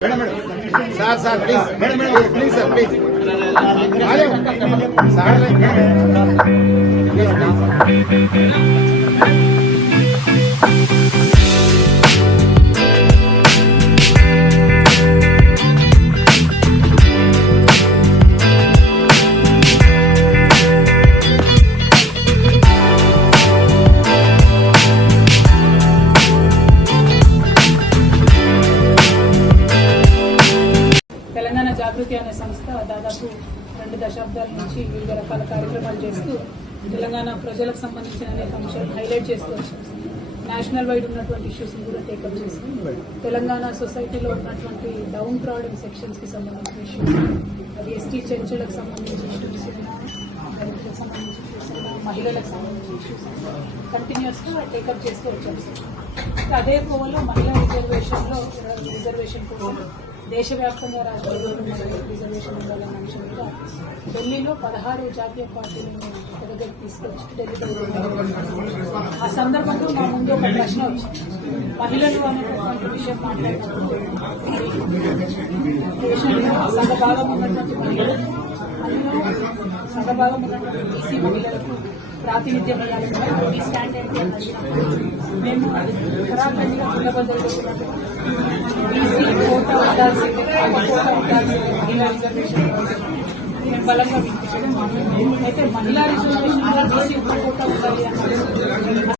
Madam madam sir sir please madam madam please sir please sir Telangana Jagruthi అనే సంస్థ దాదాపు రెండు దశాబ్దాల నుంచి వివిధ రకాల కార్యక్రమాలు చేస్తూ తెలంగాణ ప్రజలకు సంబంధించిన అనేక అంశాలు హైలైట్ చేస్తూ వచ్చింది. నేషనల్ వైడ్ ఉన్నటువంటి ఇష్యూస్ని కూడా టేకప్ చేసి తెలంగాణ సొసైటీలో ఉన్నటువంటి డౌన్ ప్రాడక్ట్ సెక్షన్స్కి సంబంధించిన ఇష్యూస్ అది ఎస్టీ చెంచులకు సంబంధించిన ఇష్యూస్ దళితులకు సంబంధించిన ఇష్యూస్ మహిళలకు సంబంధించిన ఇష్యూస్ కంటిన్యూస్గా టేకప్ చేస్తూ వచ్చాం. సార్ అదే కోవలో మహిళా రిజర్వేషన్లో రిజర్వేషన్ కోసం దేశవ్యాప్తంగా రాష్ట్రంలో రిజర్వేషన్ ఉండాలన్న అంశం మీద ఢిల్లీలో పదహారు జాతీయ పార్టీలను ఒక తీసుకొచ్చి ఢిల్లీలో ఆ సందర్భంలో మా ముందు ఒక ప్రశ్న వచ్చింది. మహిళలు అనేటటువంటి విషయం మాట్లాడినప్పుడు సగభాగం ఉన్నటువంటి మహిళలు అందులో సగభాగం ఉన్నటువంటి బీసీ మహిళలకు ప్రాతినిధ్యం ఇవ్వాలని స్టాండ్ మేము ఖరాఖండిగా కుండబద్దలు బీసీ ఉండాల్సిందే మహిళా రిజర్వేషన్ మేము బలంగా అయితే మహిళా రిజర్వేషన్ ఉండాలి